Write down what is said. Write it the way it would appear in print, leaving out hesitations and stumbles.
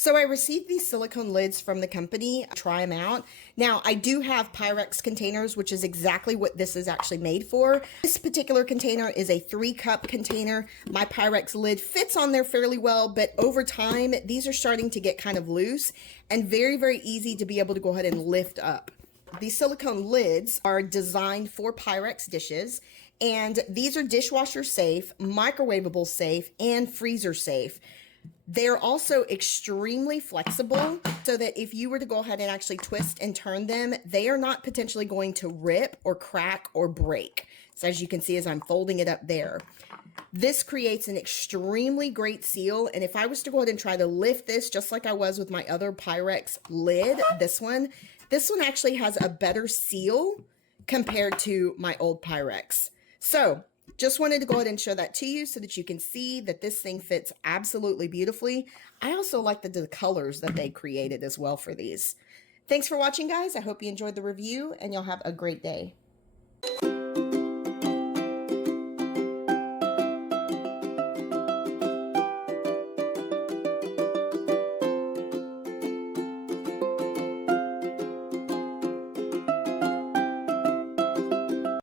So I received these silicone lids from the company. Try them out. Now I do have Pyrex containers, which is exactly what this is actually made for. This particular container is a 3-cup container. My Pyrex lid fits on there fairly well, but over time, these are starting to get kind of loose and very, very easy to be able to go ahead and lift up. These silicone lids are designed for Pyrex dishes, and these are dishwasher safe, microwavable safe, and freezer safe. They're also extremely flexible so that if you were to go ahead and actually twist and turn them, they are not potentially going to rip or crack or break. So as you can see as I'm folding it up there, this creates an extremely great seal. And if I was to go ahead and try to lift this just like I was with my other Pyrex lid, this one actually has a better seal compared to my old Pyrex. So just wanted to go ahead and show that to you so that you can see that this thing fits absolutely beautifully. I also like the colors that they created as well for these. Thanks for watching, guys. I hope you enjoyed the review and you'll have a great day.